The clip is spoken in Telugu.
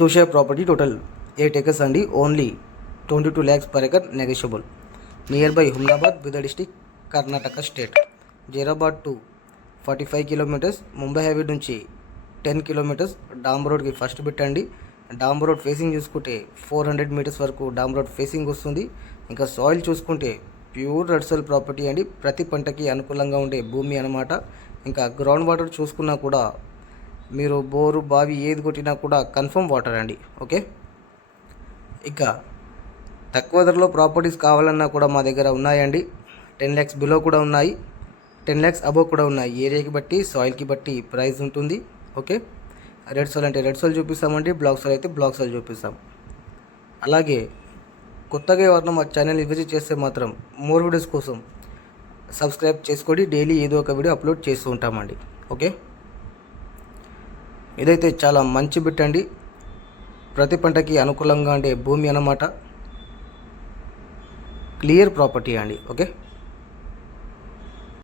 చూసే ప్రాపర్టీ టోటల్ ఎయిట్ ఎకర్స్ అండి only twenty two lakhs per acre negotiable near by Humnabad Bidar district Karnataka state Zaheerabad to forty five kilometres Mumbai highway నుంచి టెన్ కిలోమీటర్స్ డామ్ రోడ్కి ఫస్ట్ పెట్టండి డామ్ రోడ్ ఫేసింగ్ చూసుకుంటే ఫోర్ హండ్రెడ్ మీటర్స్ వరకు డామ్ రోడ్ ఫేసింగ్ వస్తుంది. ఇంకా సాయిల్ చూసుకుంటే ప్యూర్ రెడ్సల్ ప్రాపర్టీ అండి. ప్రతి పంటకి అనుకూలంగా ఉండే భూమి అన్నమాట. ఇంకా గ్రౌండ్ వాటర్ చూసుకున్నా కూడా మీరు బోరు బావి ఏది కొట్టినా కూడా కన్ఫర్మ్ వాటర్ అండి ఓకే? ఇక తక్కువ ధరలో ప్రాపర్టీస్ కావాలన్నా కూడా మా దగ్గర ఉన్నాయండి. టెన్ ల్యాక్స్ బిలో కూడా ఉన్నాయి. టెన్ ల్యాక్స్ అబోవ్ కూడా ఉన్నాయి. ఏరియాకి బట్టి సాయిల్కి బట్టి ప్రైస్ ఉంటుంది ఓకే? రెడ్ సోల్ అంటే రెడ్ సోల్ చూపిస్తామండి బ్లాక్ సోల్ అయితే బ్లాక్ సోల్ చూపిస్తాం. అలాగే కొత్తగా ఎవరైనా మా ఛానల్ విజిట్ చేస్తే మాత్రం మోర్ వీడియోస్ కోసం సబ్స్క్రైబ్ చేసుకోండి. డైలీ ఏదో ఒక వీడియో అప్లోడ్ చేస్తూ ఉంటామండి ఓకే? ఇదైతే చాలా మంచి బిట్ అండి. ప్రతి పంటకి అనుకూలంగా ఉండే భూమి అన్నమాట. క్లియర్ ప్రాపర్టీ అండి ఓకే?